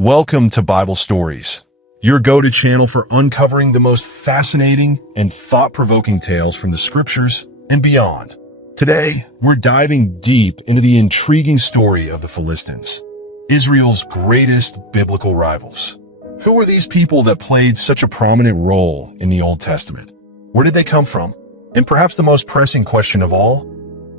Welcome to Bible Stories, your go-to channel for uncovering the most fascinating and thought-provoking tales from the scriptures and beyond. Today, we're diving deep into the intriguing story of the Philistines, Israel's greatest biblical rivals. Who were these people that played such a prominent role in the Old Testament? Where did they come from? And perhaps the most pressing question of all,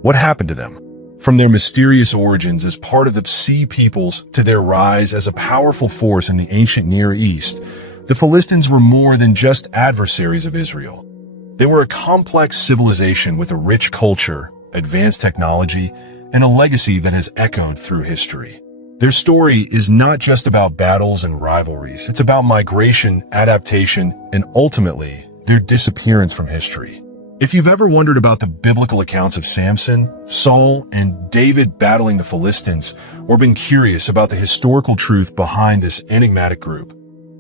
what happened to them? From their mysterious origins as part of the Sea Peoples to their rise as a powerful force in the ancient Near East, the Philistines were more than just adversaries of Israel. They were a complex civilization with a rich culture, advanced technology, and a legacy that has echoed through history. Their story is not just about battles and rivalries. It's about migration, adaptation, and ultimately, their disappearance from history. If you've ever wondered about the biblical accounts of Samson, Saul, and David battling the Philistines, or been curious about the historical truth behind this enigmatic group,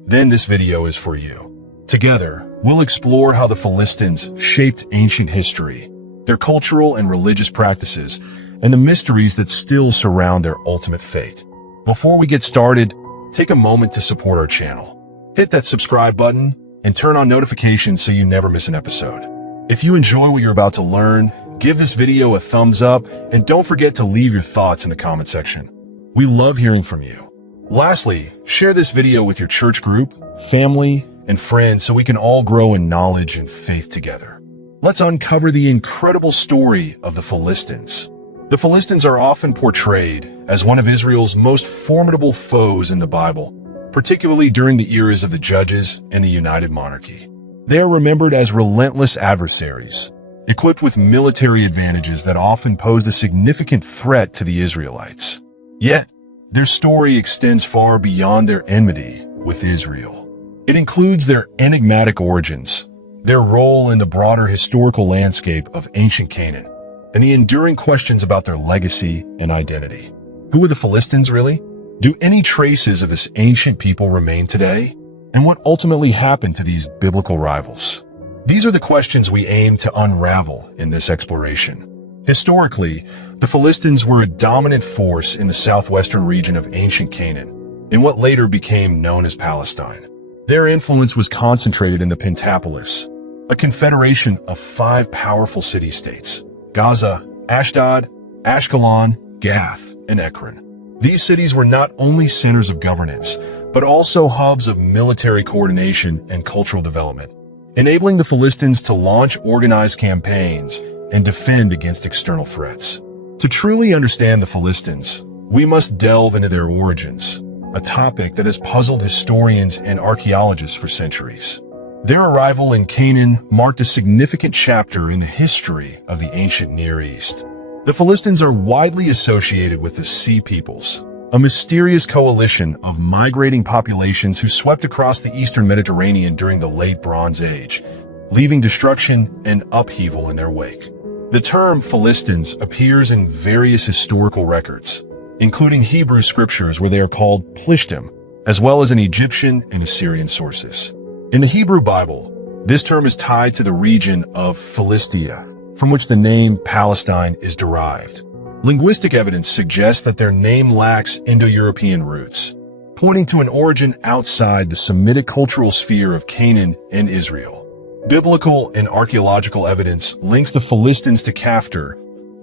then this video is for you. Together, we'll explore how the Philistines shaped ancient history, their cultural and religious practices, and the mysteries that still surround their ultimate fate. Before we get started, take a moment to support our channel. Hit that subscribe button and turn on notifications so you never miss an episode. If you enjoy what you're about to learn, give this video a thumbs up and don't forget to leave your thoughts in the comment section. We love hearing from you. Lastly, share this video with your church group, family, and friends so we can all grow in knowledge and faith together. Let's uncover the incredible story of the Philistines. The Philistines are often portrayed as one of Israel's most formidable foes in the Bible, particularly during the eras of the Judges and the United Monarchy. They are remembered as relentless adversaries, equipped with military advantages that often posed a significant threat to the Israelites. Yet, their story extends far beyond their enmity with Israel. It includes their enigmatic origins, their role in the broader historical landscape of ancient Canaan, and the enduring questions about their legacy and identity. Who were the Philistines, really? Do any traces of this ancient people remain today? And what ultimately happened to these biblical rivals? These are the questions we aim to unravel in this exploration. Historically, the Philistines were a dominant force in the southwestern region of ancient Canaan, in what later became known as Palestine. Their influence was concentrated in the Pentapolis, a confederation of 5 powerful city-states: Gaza, Ashdod, Ashkelon, Gath, and Ekron. These cities were not only centers of governance, but also hubs of military coordination and cultural development, enabling the Philistines to launch organized campaigns and defend against external threats. To truly understand the Philistines, we must delve into their origins, a topic that has puzzled historians and archaeologists for centuries. Their arrival in Canaan marked a significant chapter in the history of the ancient Near East. The Philistines are widely associated with the Sea Peoples, a mysterious coalition of migrating populations who swept across the eastern Mediterranean during the late Bronze Age, leaving destruction and upheaval in their wake. The term Philistines appears in various historical records, including Hebrew scriptures where they are called Plishtim, as well as in Egyptian and Assyrian sources. In the Hebrew Bible, this term is tied to the region of Philistia, from which the name Palestine is derived. Linguistic evidence suggests that their name lacks Indo-European roots, pointing to an origin outside the Semitic cultural sphere of Canaan and Israel. Biblical and archaeological evidence links the Philistines to Kaftor,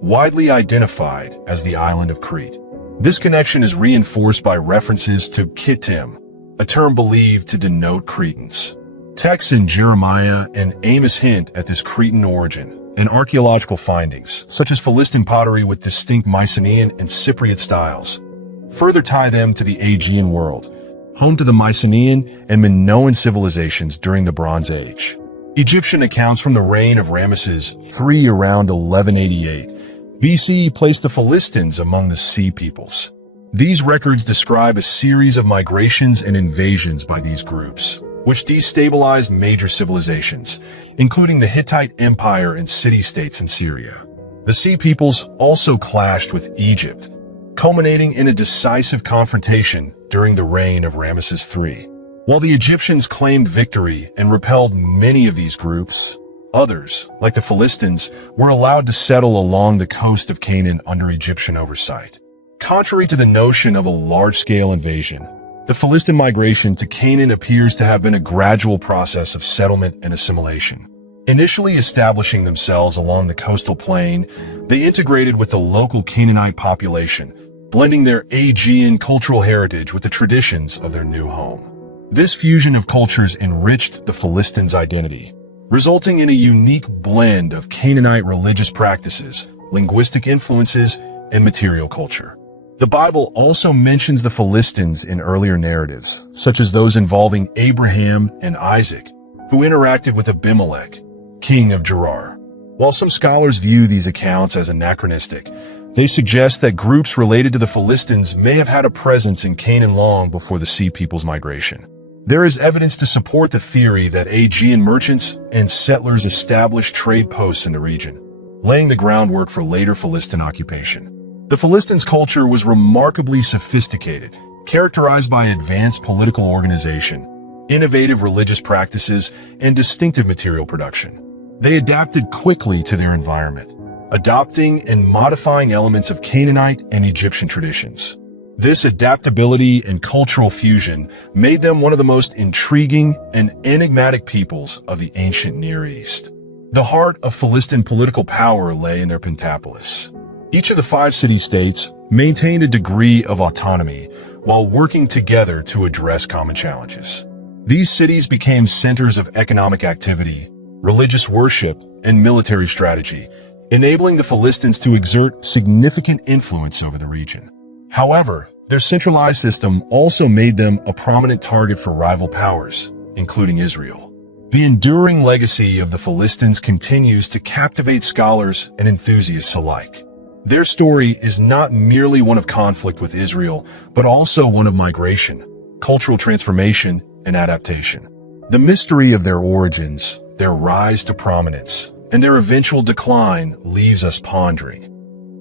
widely identified as the island of Crete. This connection is reinforced by references to Kittim, a term believed to denote Cretans. Texts in Jeremiah and Amos hint at this Cretan origin, and archaeological findings, such as Philistine pottery with distinct Mycenaean and Cypriot styles, further tie them to the Aegean world, home to the Mycenaean and Minoan civilizations during the Bronze Age. Egyptian accounts from the reign of Ramesses III around 1188 BCE place the Philistines among the Sea Peoples. These records describe a series of migrations and invasions by these groups, which destabilized major civilizations, including the Hittite Empire and city-states in Syria. The Sea Peoples also clashed with Egypt, culminating in a decisive confrontation during the reign of Ramesses III. While the Egyptians claimed victory and repelled many of these groups, others, like the Philistines, were allowed to settle along the coast of Canaan under Egyptian oversight. Contrary to the notion of a large-scale invasion, The Philistine migration to Canaan appears to have been a gradual process of settlement and assimilation. Initially establishing themselves along the coastal plain, they integrated with the local Canaanite population, blending their Aegean cultural heritage with the traditions of their new home. This fusion of cultures enriched the Philistines' identity, resulting in a unique blend of Canaanite religious practices, linguistic influences, and material culture. The Bible also mentions the Philistines in earlier narratives, such as those involving Abraham and Isaac, who interacted with Abimelech, king of Gerar. While some scholars view these accounts as anachronistic, they suggest that groups related to the Philistines may have had a presence in Canaan long before the Sea People's migration. There is evidence to support the theory that Aegean merchants and settlers established trade posts in the region, laying the groundwork for later Philistine occupation. The Philistines' culture was remarkably sophisticated, characterized by advanced political organization, innovative religious practices, and distinctive material production. They adapted quickly to their environment, adopting and modifying elements of Canaanite and Egyptian traditions. This adaptability and cultural fusion made them one of the most intriguing and enigmatic peoples of the ancient Near East. The heart of Philistine political power lay in their Pentapolis. Each of the 5 city-states maintained a degree of autonomy while working together to address common challenges. These cities became centers of economic activity, religious worship, and military strategy, enabling the Philistines to exert significant influence over the region. However, their centralized system also made them a prominent target for rival powers, including Israel. The enduring legacy of the Philistines continues to captivate scholars and enthusiasts alike. Their story is not merely one of conflict with Israel, but also one of migration, cultural transformation, and adaptation. The mystery of their origins, their rise to prominence, and their eventual decline leaves us pondering.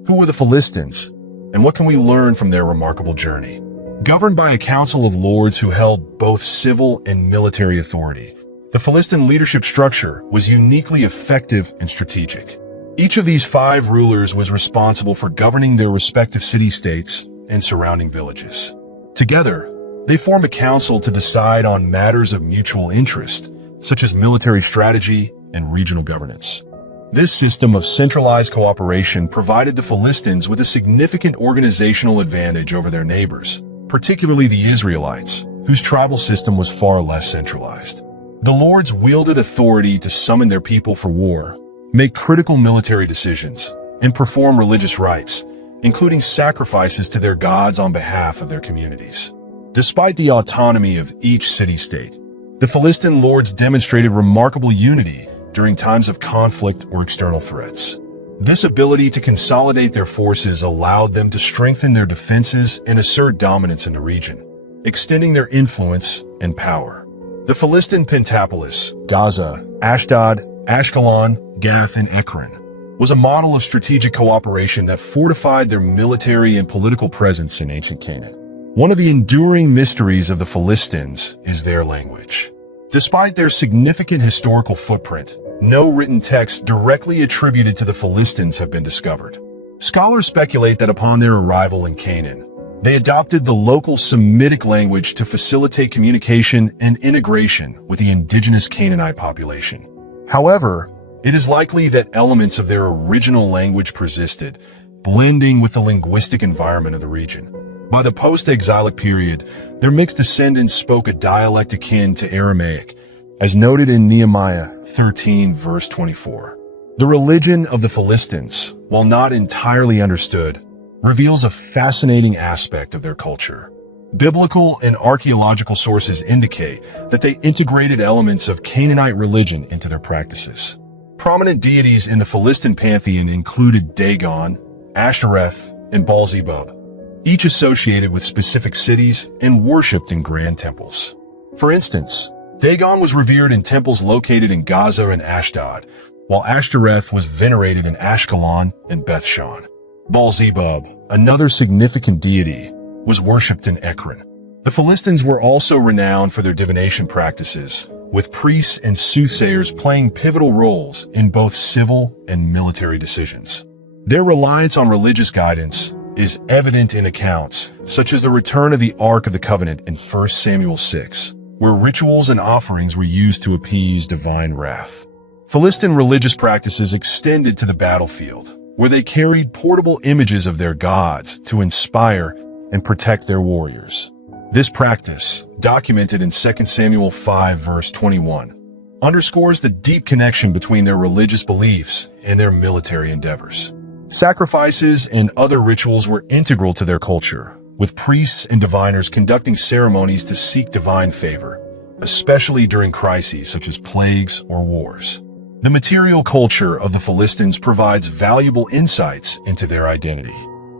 Who were the Philistines, and what can we learn from their remarkable journey? Governed by a council of lords who held both civil and military authority, the Philistine leadership structure was uniquely effective and strategic. Each of these 5 rulers was responsible for governing their respective city-states and surrounding villages. Together, they formed a council to decide on matters of mutual interest, such as military strategy and regional governance. This system of centralized cooperation provided the Philistines with a significant organizational advantage over their neighbors, particularly the Israelites, whose tribal system was far less centralized. The lords wielded authority to summon their people for war, make critical military decisions, and perform religious rites, including sacrifices to their gods on behalf of their communities. Despite the autonomy of each city-state, the Philistine lords demonstrated remarkable unity during times of conflict or external threats. This ability to consolidate their forces allowed them to strengthen their defenses and assert dominance in the region, extending their influence and power. The Philistine Pentapolis, Gaza, Ashdod, Ashkelon, Gath, and Ekron, was a model of strategic cooperation that fortified their military and political presence in ancient Canaan. One of the enduring mysteries of the Philistines is their language. Despite their significant historical footprint, no written texts directly attributed to the Philistines have been discovered. Scholars speculate that upon their arrival in Canaan, they adopted the local Semitic language to facilitate communication and integration with the indigenous Canaanite population. However, it is likely that elements of their original language persisted, blending with the linguistic environment of the region. By the post-exilic period, their mixed descendants spoke a dialect akin to Aramaic, as noted in Nehemiah 13, verse 24. The religion of the Philistines, while not entirely understood, reveals a fascinating aspect of their culture. Biblical and archaeological sources indicate that they integrated elements of Canaanite religion into their practices. Prominent deities in the Philistine pantheon included Dagon, Ashtoreth, and Baal-zebub, each associated with specific cities and worshipped in grand temples. For instance, Dagon was revered in temples located in Gaza and Ashdod, while Ashtoreth was venerated in Ashkelon and Beth-shan. Baal-zebub, another significant deity, was worshipped in Ekron. The Philistines were also renowned for their divination practices, with priests and soothsayers playing pivotal roles in both civil and military decisions. Their reliance on religious guidance, is evident in accounts, such as the return of the Ark of the Covenant in 1 Samuel 6, where rituals and offerings were used to appease divine wrath. Philistine religious practices extended to the battlefield, where they carried portable images of their gods to inspire and protect their warriors. This practice, documented in 2 Samuel 5 verse 21, underscores the deep connection between their religious beliefs and their military endeavors. Sacrifices and other rituals were integral to their culture, with priests and diviners conducting ceremonies to seek divine favor, especially during crises such as plagues or wars. The material culture of the Philistines provides valuable insights into their identity.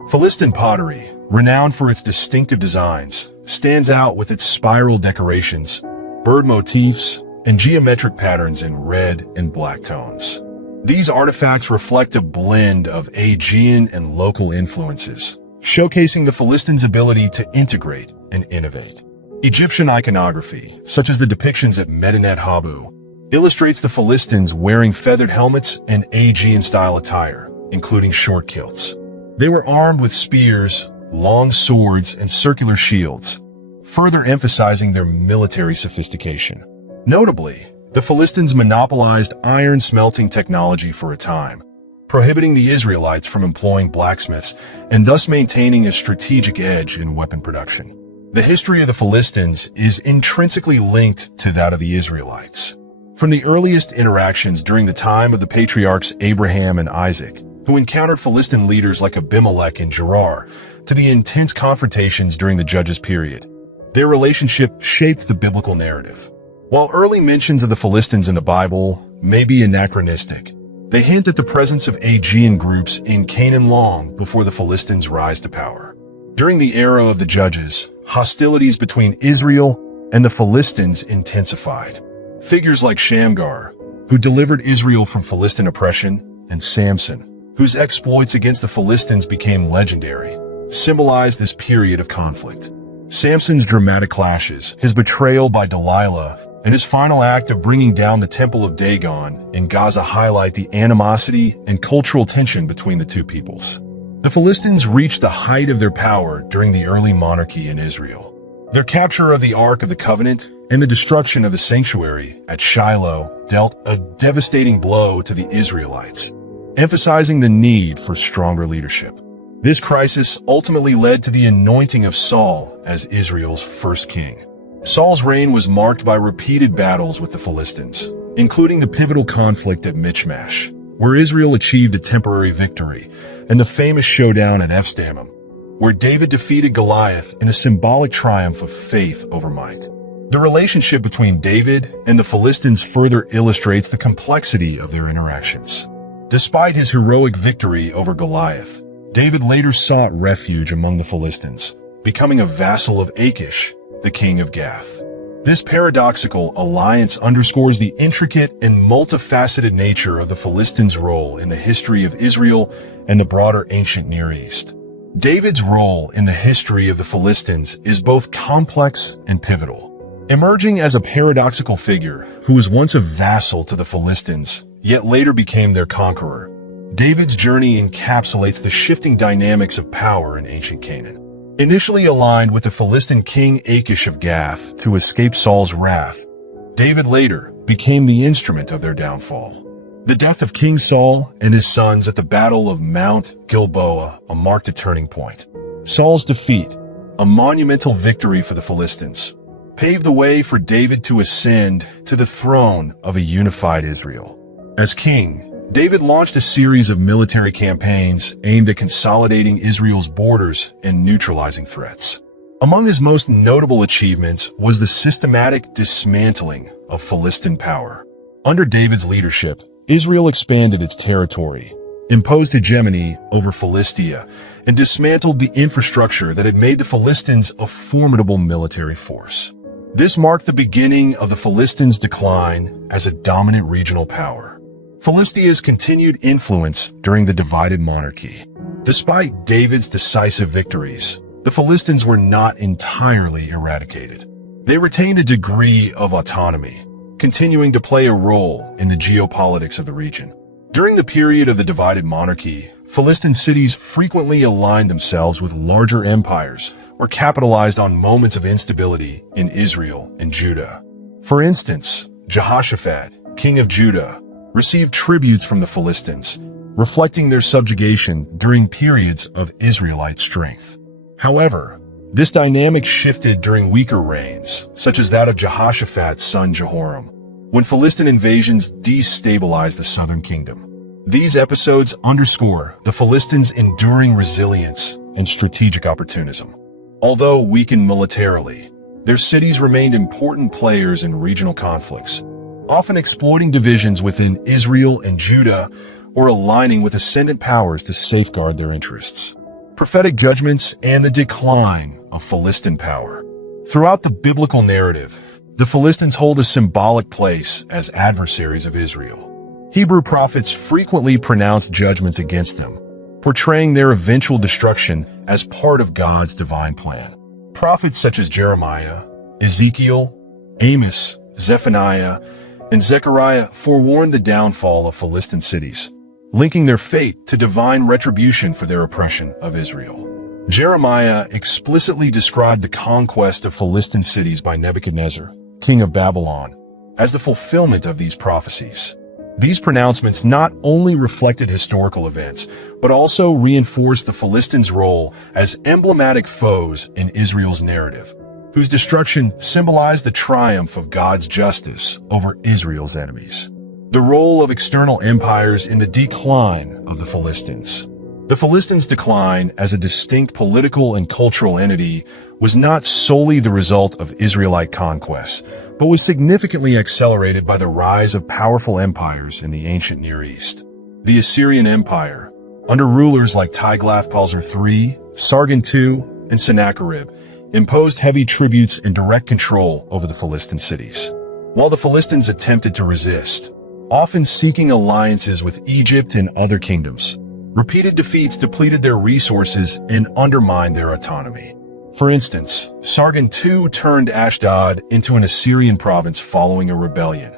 Philistine pottery, renowned for its distinctive designs, stands out with its spiral decorations, bird motifs, and geometric patterns in red and black tones. These artifacts reflect a blend of Aegean and local influences, showcasing the Philistines' ability to integrate and innovate. Egyptian iconography, such as the depictions at Medinet Habu, illustrates the Philistines wearing feathered helmets and Aegean-style attire, including short kilts. They were armed with spears, long swords, and circular shields, further emphasizing their military sophistication. Notably, the Philistines monopolized iron smelting technology for a time, prohibiting the Israelites from employing blacksmiths and thus maintaining a strategic edge in weapon production. The history of the Philistines is intrinsically linked to that of the Israelites. From the earliest interactions during the time of the patriarchs Abraham and Isaac, who encountered Philistine leaders like Abimelech and Gerar, to the intense confrontations during the Judges period, their relationship shaped the biblical narrative. While early mentions of the Philistines in the Bible may be anachronistic, they hint at the presence of Aegean groups in Canaan long before the Philistines' rise to power. During the era of the Judges, hostilities between Israel and the Philistines intensified. Figures like Shamgar, who delivered Israel from Philistine oppression, and Samson, whose exploits against the Philistines became legendary, symbolized this period of conflict. Samson's dramatic clashes, his betrayal by Delilah, and his final act of bringing down the Temple of Dagon in Gaza highlight the animosity and cultural tension between the two peoples. The Philistines reached the height of their power during the early monarchy in Israel. Their capture of the Ark of the Covenant and the destruction of the sanctuary at Shiloh dealt a devastating blow to the Israelites, emphasizing the need for stronger leadership. This crisis ultimately led to the anointing of Saul as Israel's first king. Saul's reign was marked by repeated battles with the Philistines, including the pivotal conflict at Michmash, where Israel achieved a temporary victory, and the famous showdown at Ephsdammim, where David defeated Goliath in a symbolic triumph of faith over might. The relationship between David and the Philistines further illustrates the complexity of their interactions. Despite his heroic victory over Goliath, David later sought refuge among the Philistines, becoming a vassal of Achish, the king of Gath. This paradoxical alliance underscores the intricate and multifaceted nature of the Philistines' role in the history of Israel and the broader ancient Near East. David's role in the history of the Philistines is both complex and pivotal. Emerging as a paradoxical figure who was once a vassal to the Philistines, yet later became their conqueror, David's journey encapsulates the shifting dynamics of power in ancient Canaan. Initially aligned with the Philistine king Achish of Gath to escape Saul's wrath, David later became the instrument of their downfall. The death of King Saul and his sons at the Battle of Mount Gilboa marked a turning point. Saul's defeat, a monumental victory for the Philistines, paved the way for David to ascend to the throne of a unified Israel. As king, David launched a series of military campaigns aimed at consolidating Israel's borders and neutralizing threats. Among his most notable achievements was the systematic dismantling of Philistine power. Under David's leadership, Israel expanded its territory, imposed hegemony over Philistia, and dismantled the infrastructure that had made the Philistines a formidable military force. This marked the beginning of the Philistines' decline as a dominant regional power. Philistia's continued influence during the divided monarchy. Despite David's decisive victories, the Philistines were not entirely eradicated. They retained a degree of autonomy, continuing to play a role in the geopolitics of the region. During the period of the divided monarchy, Philistine cities frequently aligned themselves with larger empires or capitalized on moments of instability in Israel and Judah. For instance, Jehoshaphat, king of Judah, received tributes from the Philistines, reflecting their subjugation during periods of Israelite strength. However, this dynamic shifted during weaker reigns, such as that of Jehoshaphat's son Jehoram, when Philistine invasions destabilized the southern kingdom. These episodes underscore the Philistines' enduring resilience and strategic opportunism. Although weakened militarily, their cities remained important players in regional conflicts, often exploiting divisions within Israel and Judah or aligning with ascendant powers to safeguard their interests. Prophetic judgments and the decline of Philistine power. Throughout the biblical narrative, the Philistines hold a symbolic place as adversaries of Israel. Hebrew prophets frequently pronounced judgments against them, portraying their eventual destruction as part of God's divine plan. Prophets such as Jeremiah, Ezekiel, Amos, Zephaniah, and Zechariah forewarned the downfall of Philistine cities, linking their fate to divine retribution for their oppression of Israel. Jeremiah explicitly described the conquest of Philistine cities by Nebuchadnezzar, king of Babylon, as the fulfillment of these prophecies. These pronouncements not only reflected historical events, but also reinforced the Philistines' role as emblematic foes in Israel's narrative, whose destruction symbolized the triumph of God's justice over Israel's enemies. The role of external empires in the decline of the Philistines. The Philistines' decline as a distinct political and cultural entity was not solely the result of Israelite conquests, but was significantly accelerated by the rise of powerful empires in the ancient Near East. The Assyrian Empire, under rulers like Tiglath-Pileser III, Sargon II, and Sennacherib, imposed heavy tributes and direct control over the Philistine cities. While the Philistines attempted to resist, often seeking alliances with Egypt and other kingdoms, repeated defeats depleted their resources and undermined their autonomy. For instance, Sargon II turned Ashdod into an Assyrian province following a rebellion,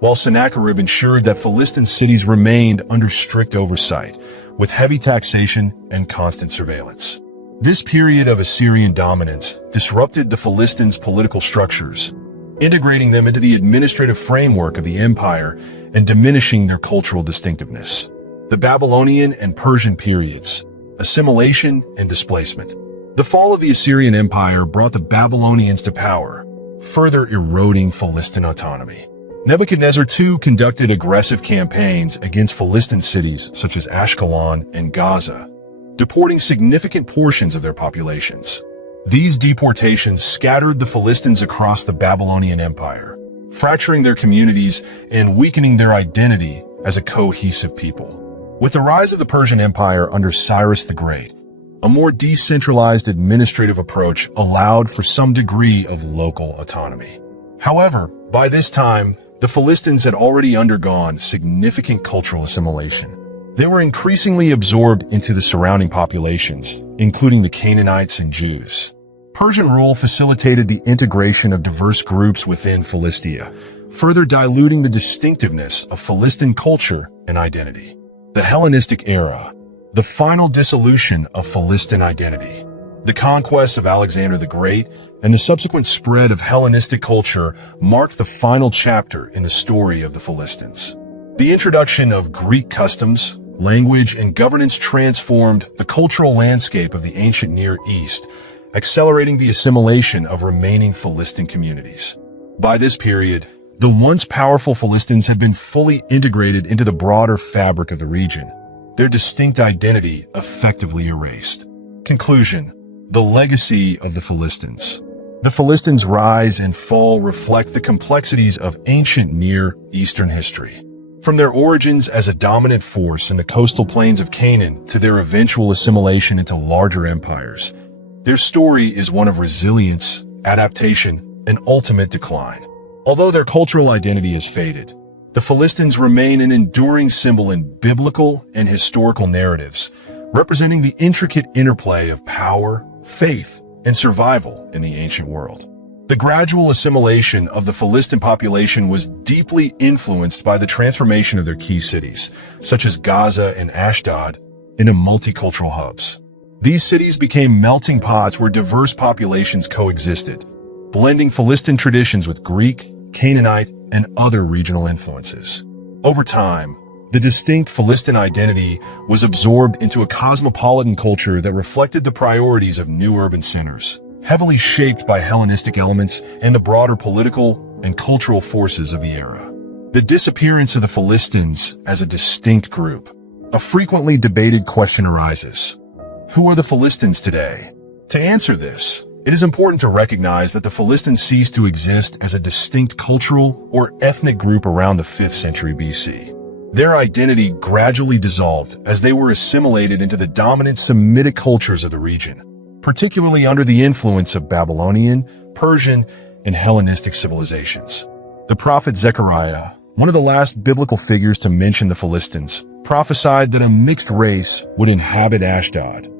while Sennacherib ensured that Philistine cities remained under strict oversight, with heavy taxation and constant surveillance. This period of Assyrian dominance disrupted the Philistines' political structures, integrating them into the administrative framework of the empire and diminishing their cultural distinctiveness. The Babylonian and Persian periods, assimilation and displacement. The fall of the Assyrian Empire brought the Babylonians to power, further eroding Philistine autonomy. Nebuchadnezzar II conducted aggressive campaigns against Philistine cities such as Ashkelon and Gaza, deporting significant portions of their populations. These deportations scattered the Philistines across the Babylonian Empire, fracturing their communities and weakening their identity as a cohesive people. With the rise of the Persian Empire under Cyrus the Great, a more decentralized administrative approach allowed for some degree of local autonomy. However, by this time, the Philistines had already undergone significant cultural assimilation. They were increasingly absorbed into the surrounding populations, including the Canaanites and Jews. Persian rule facilitated the integration of diverse groups within Philistia, further diluting the distinctiveness of Philistine culture and identity. The Hellenistic era, the final dissolution of Philistine identity. The conquest of Alexander the Great and the subsequent spread of Hellenistic culture marked the final chapter in the story of the Philistines. The introduction of Greek customs, language, and governance transformed the cultural landscape of the ancient Near East, accelerating the assimilation of remaining Philistine communities. By this period, the once powerful Philistines had been fully integrated into the broader fabric of the region, their distinct identity effectively erased. Conclusion: the legacy of the Philistines. The Philistines' rise and fall reflect the complexities of ancient Near Eastern history. From their origins as a dominant force in the coastal plains of Canaan to their eventual assimilation into larger empires, their story is one of resilience, adaptation, and ultimate decline. Although their cultural identity has faded, the Philistines remain an enduring symbol in biblical and historical narratives, representing the intricate interplay of power, faith, and survival in the ancient world. The gradual assimilation of the Philistine population was deeply influenced by the transformation of their key cities, such as Gaza and Ashdod, into multicultural hubs. These cities became melting pots where diverse populations coexisted, blending Philistine traditions with Greek, Canaanite, and other regional influences. Over time, the distinct Philistine identity was absorbed into a cosmopolitan culture that reflected the priorities of new urban centers, heavily shaped by Hellenistic elements and the broader political and cultural forces of the era. The disappearance of the Philistines as a distinct group. A frequently debated question arises. Who are the Philistines today? To answer this, it is important to recognize that the Philistines ceased to exist as a distinct cultural or ethnic group around the 5th century BC. Their identity gradually dissolved as they were assimilated into the dominant Semitic cultures of the region, particularly under the influence of Babylonian, Persian, and Hellenistic civilizations. The prophet Zechariah, one of the last biblical figures to mention the Philistines, prophesied that a mixed race would inhabit Ashdod,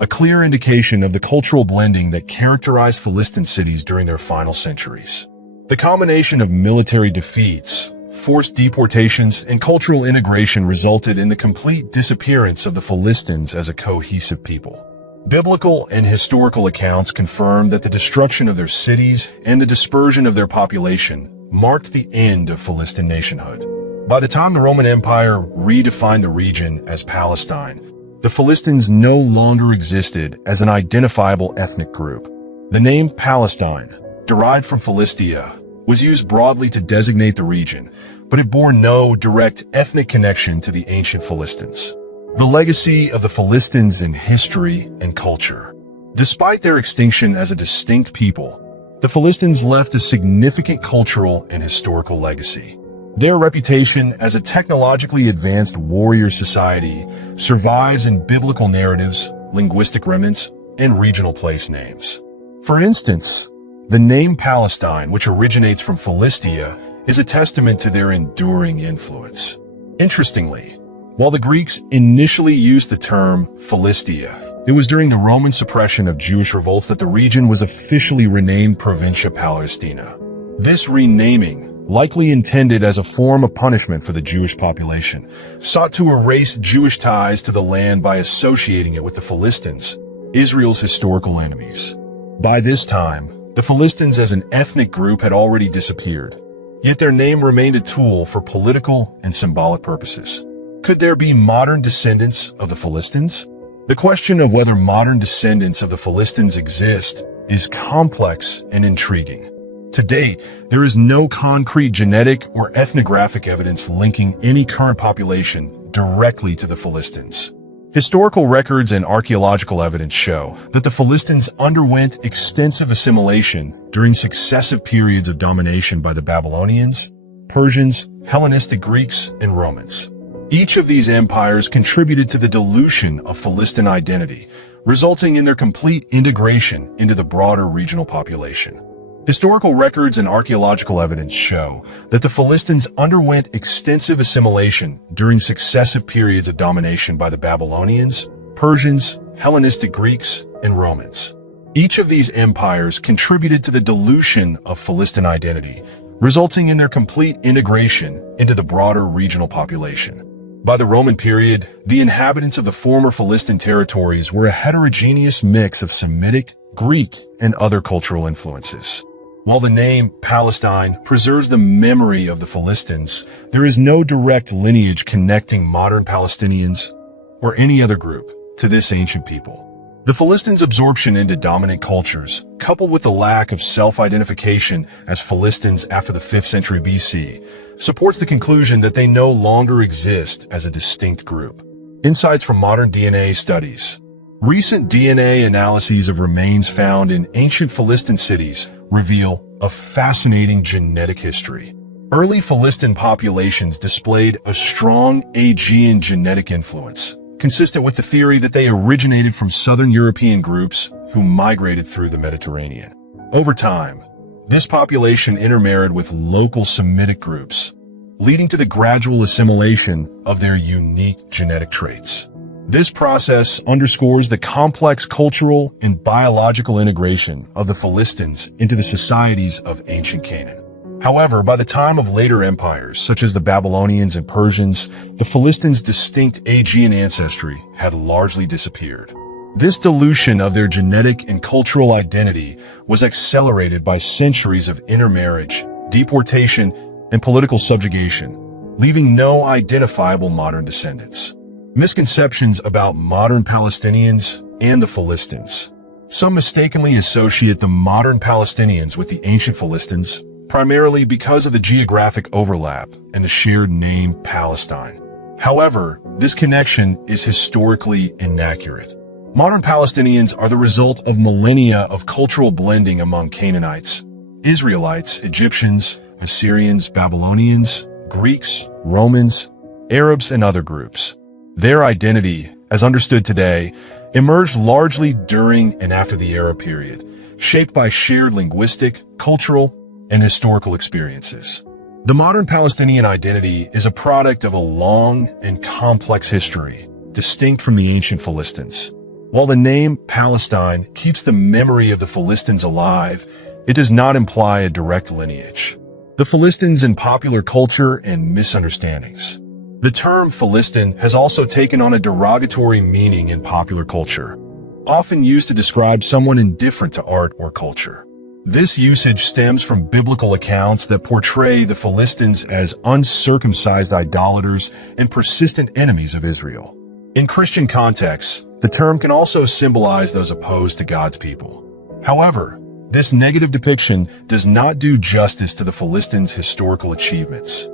a clear indication of the cultural blending that characterized Philistine cities during their final centuries. The combination of military defeats, forced deportations, and cultural integration resulted in the complete disappearance of the Philistines as a cohesive people. Biblical and historical accounts confirm that the destruction of their cities and the dispersion of their population marked the end of Philistine nationhood. By the time the Roman Empire redefined the region as Palestine, the Philistines no longer existed as an identifiable ethnic group. The name Palestine, derived from Philistia, was used broadly to designate the region, but it bore no direct ethnic connection to the ancient Philistines. The legacy of the Philistines in history and culture. Despite their extinction as a distinct people, the Philistines left a significant cultural and historical legacy. Their reputation as a technologically advanced warrior society survives in biblical narratives, linguistic remnants, and regional place names. For instance, the name Palestine, which originates from Philistia, is a testament to their enduring influence. Interestingly, while the Greeks initially used the term Philistia, it was during the Roman suppression of Jewish revolts that the region was officially renamed Provincia Palestina. This renaming, likely intended as a form of punishment for the Jewish population, sought to erase Jewish ties to the land by associating it with the Philistines, Israel's historical enemies. By this time, the Philistines as an ethnic group had already disappeared, yet their name remained a tool for political and symbolic purposes. Could there be modern descendants of the Philistines? The question of whether modern descendants of the Philistines exist is complex and intriguing. To date, there is no concrete genetic or ethnographic evidence linking any current population directly to the Philistines. Historical records and archaeological evidence show that the Philistines underwent extensive assimilation during successive periods of domination by the Babylonians, Persians, Hellenistic Greeks, and Romans. Each of these empires contributed to the dilution of Philistine identity, resulting in their complete integration into the broader regional population. Historical records and archaeological evidence show that the Philistines underwent extensive assimilation during successive periods of domination by the Babylonians, Persians, Hellenistic Greeks, and Romans. Each of these empires contributed to the dilution of Philistine identity, resulting in their complete integration into the broader regional population. By the Roman period, the inhabitants of the former Philistine territories were a heterogeneous mix of Semitic, Greek, and other cultural influences. While the name Palestine preserves the memory of the Philistines, there is no direct lineage connecting modern Palestinians or any other group to this ancient people. The Philistines' absorption into dominant cultures, coupled with the lack of self-identification as Philistines after the 5th century BC, supports the conclusion that they no longer exist as a distinct group. Insights from modern DNA studies. Recent DNA analyses of remains found in ancient Philistine cities reveal a fascinating genetic history. Early Philistine populations displayed a strong Aegean genetic influence, consistent with the theory that they originated from southern European groups who migrated through the Mediterranean. Over time, this population intermarried with local Semitic groups, leading to the gradual assimilation of their unique genetic traits. This process underscores the complex cultural and biological integration of the Philistines into the societies of ancient Canaan. However, by the time of later empires, such as the Babylonians and Persians, the Philistines' distinct Aegean ancestry had largely disappeared. This dilution of their genetic and cultural identity was accelerated by centuries of intermarriage, deportation, and political subjugation, leaving no identifiable modern descendants. Misconceptions about modern Palestinians and the Philistines. Some mistakenly associate the modern Palestinians with the ancient Philistines, primarily because of the geographic overlap and the shared name Palestine. However, this connection is historically inaccurate. Modern Palestinians are the result of millennia of cultural blending among Canaanites, Israelites, Egyptians, Assyrians, Babylonians, Greeks, Romans, Arabs, and other groups. Their identity, as understood today, emerged largely during and after the Arab period, shaped by shared linguistic, cultural, and historical experiences. The modern Palestinian identity is a product of a long and complex history, distinct from the ancient Philistines. While the name Palestine keeps the memory of the Philistines alive, it does not imply a direct lineage. The Philistines in popular culture and misunderstandings. The term Philistine has also taken on a derogatory meaning in popular culture, often used to describe someone indifferent to art or culture. This usage stems from biblical accounts that portray the Philistines as uncircumcised idolaters and persistent enemies of Israel. In Christian contexts, the term can also symbolize those opposed to God's people. However, this negative depiction does not do justice to the Philistines' historical achievements.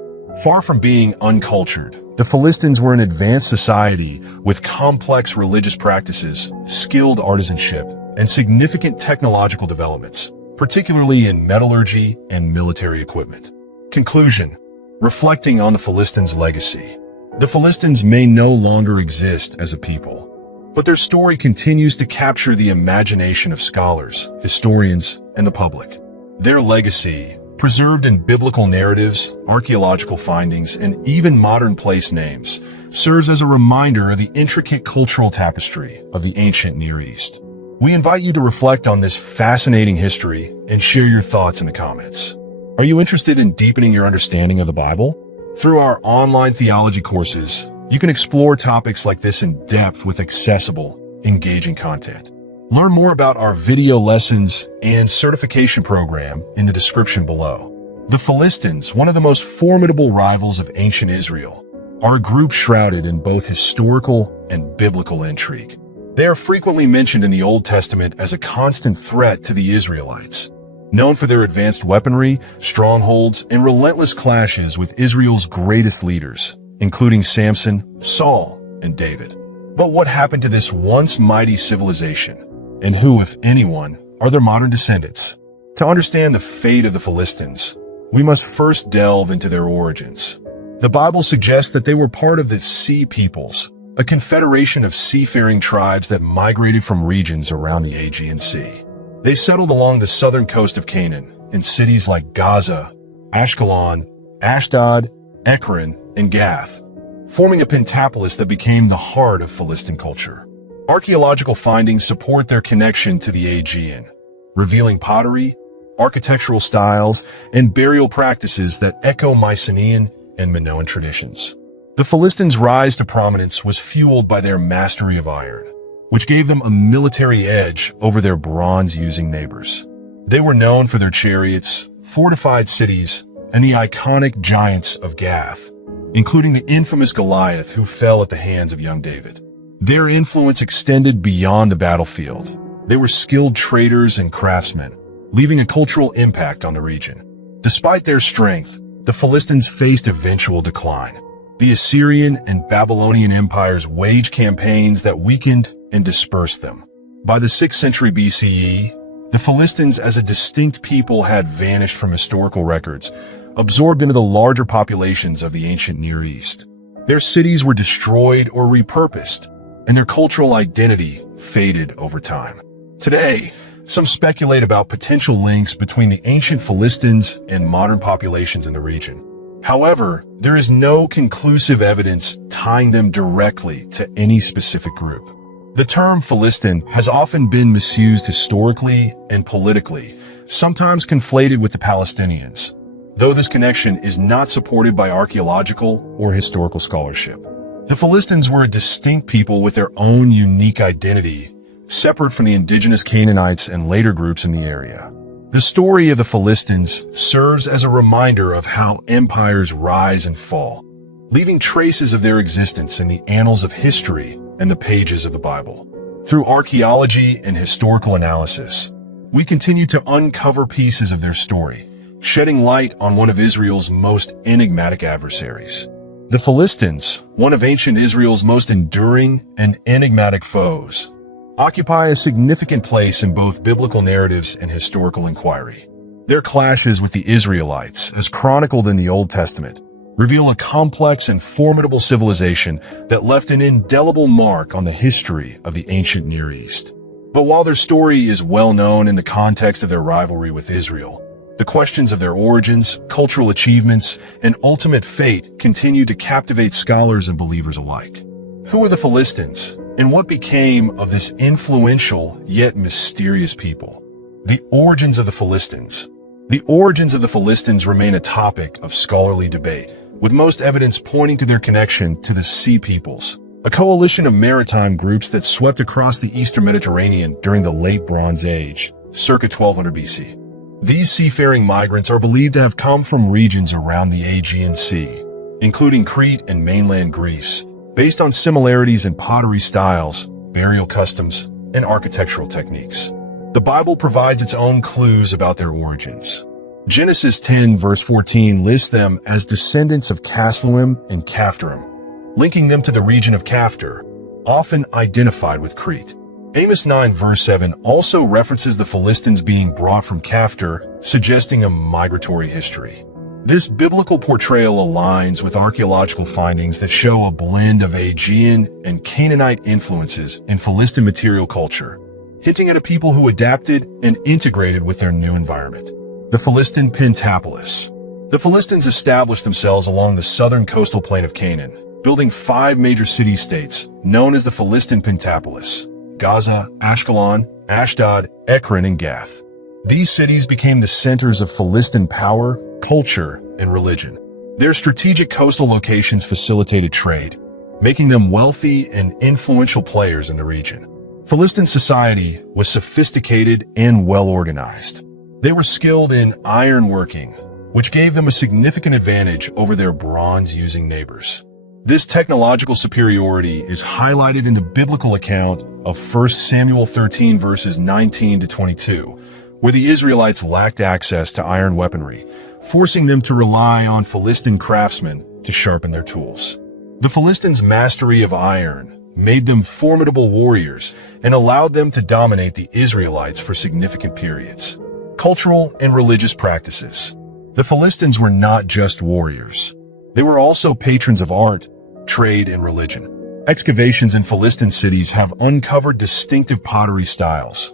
Far from being uncultured, the Philistines were an advanced society with complex religious practices, skilled artisanship, and significant technological developments, particularly in metallurgy and military equipment. Conclusion: reflecting on the Philistines' legacy. The Philistines may no longer exist as a people, but their story continues to capture the imagination of scholars, historians, and the public. Their legacy, preserved in biblical narratives, archaeological findings, and even modern place names, serves as a reminder of the intricate cultural tapestry of the ancient Near East. We invite you to reflect on this fascinating history and share your thoughts in the comments. Are you interested in deepening your understanding of the Bible? Through our online theology courses, you can explore topics like this in depth with accessible, engaging content. Learn more about our video lessons and certification program in the description below. The Philistines, one of the most formidable rivals of ancient Israel, are a group shrouded in both historical and biblical intrigue. They are frequently mentioned in the Old Testament as a constant threat to the Israelites, known for their advanced weaponry, strongholds, and relentless clashes with Israel's greatest leaders, including Samson, Saul, and David. But what happened to this once mighty civilization? And who, if anyone, are their modern descendants? To understand the fate of the Philistines, we must first delve into their origins. The Bible suggests that they were part of the Sea Peoples, a confederation of seafaring tribes that migrated from regions around the Aegean Sea. They settled along the southern coast of Canaan in cities like Gaza, Ashkelon, Ashdod, Ekron, and Gath, forming a pentapolis that became the heart of Philistine culture. Archaeological findings support their connection to the Aegean, revealing pottery, architectural styles, and burial practices that echo Mycenaean and Minoan traditions. The Philistines' rise to prominence was fueled by their mastery of iron, which gave them a military edge over their bronze-using neighbors. They were known for their chariots, fortified cities, and the iconic giants of Gath, including the infamous Goliath who fell at the hands of young David. Their influence extended beyond the battlefield. They were skilled traders and craftsmen, leaving a cultural impact on the region. Despite their strength, the Philistines faced eventual decline. The Assyrian and Babylonian empires waged campaigns that weakened and dispersed them. By the 6th century BCE, the Philistines as a distinct people had vanished from historical records, absorbed into the larger populations of the ancient Near East. Their cities were destroyed or repurposed, and their cultural identity faded over time. Today, some speculate about potential links between the ancient Philistines and modern populations in the region. However, there is no conclusive evidence tying them directly to any specific group. The term Philistine has often been misused historically and politically, sometimes conflated with the Palestinians, though this connection is not supported by archaeological or historical scholarship. The Philistines were a distinct people with their own unique identity, separate from the indigenous Canaanites and later groups in the area. The story of the Philistines serves as a reminder of how empires rise and fall, leaving traces of their existence in the annals of history and the pages of the Bible. Through archaeology and historical analysis, we continue to uncover pieces of their story, shedding light on one of Israel's most enigmatic adversaries. The Philistines, one of ancient Israel's most enduring and enigmatic foes, occupy a significant place in both biblical narratives and historical inquiry. Their clashes with the Israelites, as chronicled in the Old Testament, reveal a complex and formidable civilization that left an indelible mark on the history of the ancient Near East. But while their story is well known in the context of their rivalry with Israel, the questions of their origins, cultural achievements, and ultimate fate continue to captivate scholars and believers alike. Who were the Philistines, and what became of this influential yet mysterious people? The origins of the Philistines. The origins of the Philistines remain a topic of scholarly debate, with most evidence pointing to their connection to the Sea Peoples, a coalition of maritime groups that swept across the eastern Mediterranean during the Late Bronze Age, circa 1200 BC. These seafaring migrants are believed to have come from regions around the Aegean Sea, including Crete and mainland Greece, based on similarities in pottery styles, burial customs, and architectural techniques. The Bible provides its own clues about their origins. Genesis 10 verse 14 lists them as descendants of Casluhim and Caphtorim, linking them to the region of Caphtor, often identified with Crete. Amos 9 verse 7 also references the Philistines being brought from Caphtor, suggesting a migratory history. This biblical portrayal aligns with archaeological findings that show a blend of Aegean and Canaanite influences in Philistine material culture, hinting at a people who adapted and integrated with their new environment. The Philistine Pentapolis. The Philistines established themselves along the southern coastal plain of Canaan, building 5 major city-states known as the Philistine Pentapolis: Gaza, Ashkelon, Ashdod, Ekron, and Gath. These cities became the centers of Philistine power, culture, and religion. Their strategic coastal locations facilitated trade, making them wealthy and influential players in the region. Philistine society was sophisticated and well-organized. They were skilled in ironworking, which gave them a significant advantage over their bronze-using neighbors. This technological superiority is highlighted in the biblical account of 1 Samuel 13 verses 19 to 22, where the Israelites lacked access to iron weaponry, forcing them to rely on Philistine craftsmen to sharpen their tools. The Philistines' mastery of iron made them formidable warriors and allowed them to dominate the Israelites for significant periods. Cultural and religious practices. The Philistines were not just warriors. They were also patrons of art, trade, and religion. Excavations in Philistine cities have uncovered distinctive pottery styles,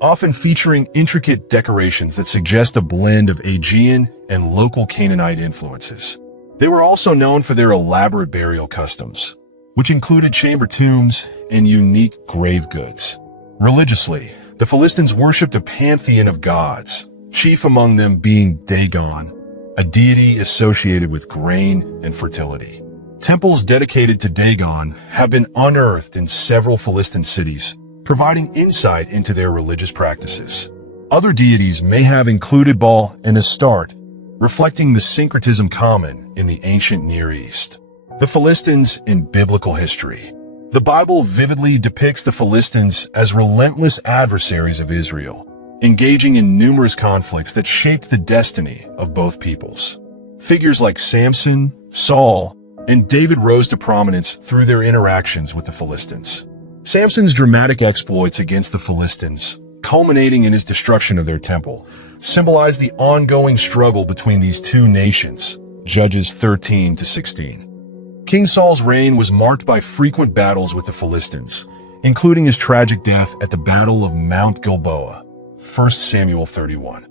often featuring intricate decorations that suggest a blend of Aegean and local Canaanite influences. They were also known for their elaborate burial customs, which included chamber tombs and unique grave goods. Religiously, the Philistines worshipped a pantheon of gods, chief among them being Dagon, a deity associated with grain and fertility. Temples dedicated to Dagon have been unearthed in several Philistine cities, providing insight into their religious practices. Other deities may have included Baal and Astarte, reflecting the syncretism common in the ancient Near East. The Philistines in biblical history. The Bible vividly depicts the Philistines as relentless adversaries of Israel, engaging in numerous conflicts that shaped the destiny of both peoples. Figures like Samson, Saul, and David rose to prominence through their interactions with the Philistines. Samson's dramatic exploits against the Philistines, culminating in his destruction of their temple, symbolize the ongoing struggle between these two nations, Judges 13 to 16. King Saul's reign was marked by frequent battles with the Philistines, including his tragic death at the Battle of Mount Gilboa, 1 Samuel 31.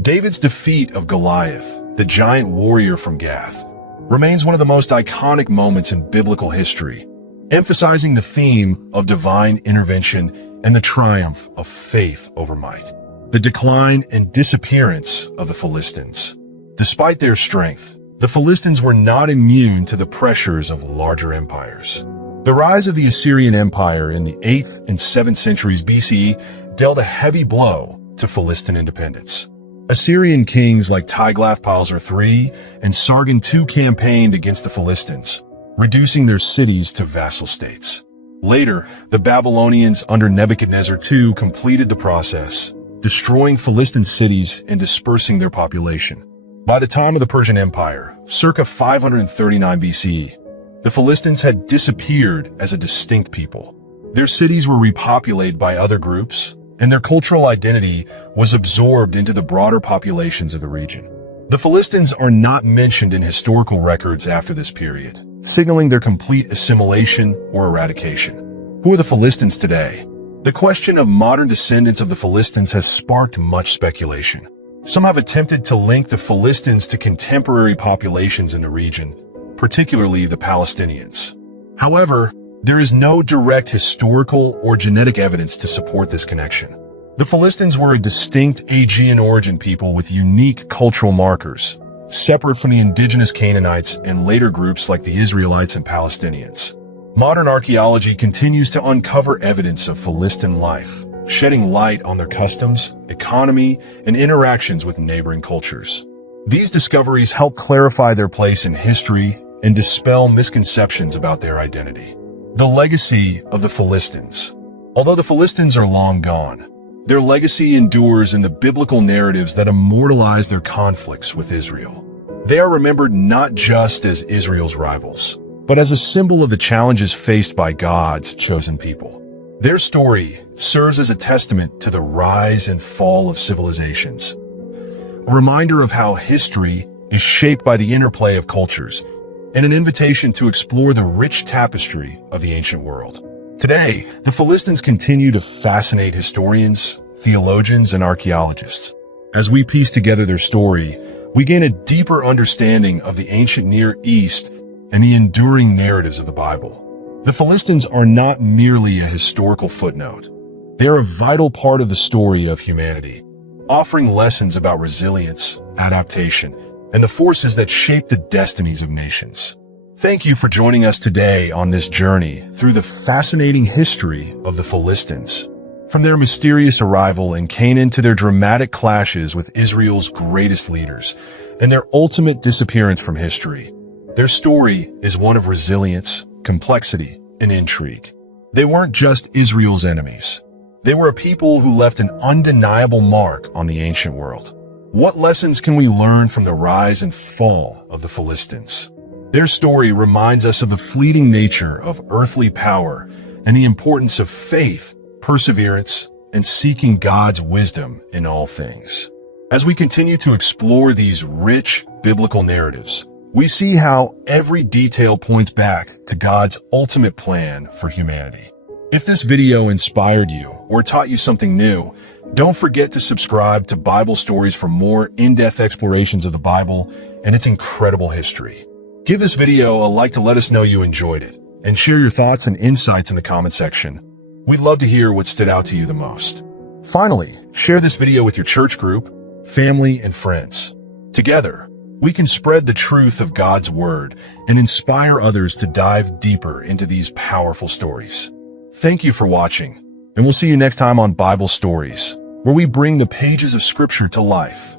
David's defeat of Goliath, the giant warrior from Gath, remains one of the most iconic moments in biblical history, emphasizing the theme of divine intervention and the triumph of faith over might. The decline and disappearance of the Philistines. Despite their strength, the Philistines were not immune to the pressures of larger empires. The rise of the Assyrian Empire in the 8th and 7th centuries BCE dealt a heavy blow to Philistine independence. Assyrian kings like Tiglath-Pileser III and Sargon II campaigned against the Philistines, reducing their cities to vassal states. Later, the Babylonians under Nebuchadnezzar II completed the process, destroying Philistine cities and dispersing their population. By the time of the Persian Empire, circa 539 BCE, the Philistines had disappeared as a distinct people. Their cities were repopulated by other groups, and their cultural identity was absorbed into the broader populations of the region. The Philistines are not mentioned in historical records after this period, signaling their complete assimilation or eradication. Who are the Philistines today? The question of modern descendants of the Philistines has sparked much speculation. Some have attempted to link the Philistines to contemporary populations in the region, particularly the Palestinians. However, there is no direct historical or genetic evidence to support this connection. The Philistines were a distinct Aegean origin people with unique cultural markers, separate from the indigenous Canaanites and later groups like the Israelites and Palestinians. Modern archaeology continues to uncover evidence of Philistine life, shedding light on their customs, economy, and interactions with neighboring cultures. These discoveries help clarify their place in history and dispel misconceptions about their identity. The legacy of the Philistines. Although the Philistines are long gone, their legacy endures in the biblical narratives that immortalize their conflicts with Israel. They are remembered not just as Israel's rivals, but as a symbol of the challenges faced by God's chosen people. Their story serves as a testament to the rise and fall of civilizations, a reminder of how history is shaped by the interplay of cultures, and an invitation to explore the rich tapestry of the ancient world. Today, the Philistines continue to fascinate historians, theologians, and archaeologists. As we piece together their story, we gain a deeper understanding of the ancient Near East and the enduring narratives of the Bible. The Philistines are not merely a historical footnote. They are a vital part of the story of humanity, offering lessons about resilience, adaptation, and the forces that shape the destinies of nations. Thank you for joining us today on this journey through the fascinating history of the Philistines. From their mysterious arrival in Canaan to their dramatic clashes with Israel's greatest leaders and their ultimate disappearance from history, their story is one of resilience, complexity, and intrigue. They weren't just Israel's enemies. They were a people who left an undeniable mark on the ancient world. What lessons can we learn from the rise and fall of the Philistines? Their story reminds us of the fleeting nature of earthly power and the importance of faith, perseverance, and seeking God's wisdom in all things. As we continue to explore these rich biblical narratives, we see how every detail points back to God's ultimate plan for humanity. If this video inspired you or taught you something new, don't forget to subscribe to Bible Stories for more in-depth explorations of the Bible and its incredible history. Give this video a like to let us know you enjoyed it, and share your thoughts and insights in the comment section. We'd love to hear what stood out to you the most. Finally, share this video with your church group, family, and friends. Together, we can spread the truth of God's Word and inspire others to dive deeper into these powerful stories. Thank you for watching, and we'll see you next time on Bible Stories, where we bring the pages of Scripture to life.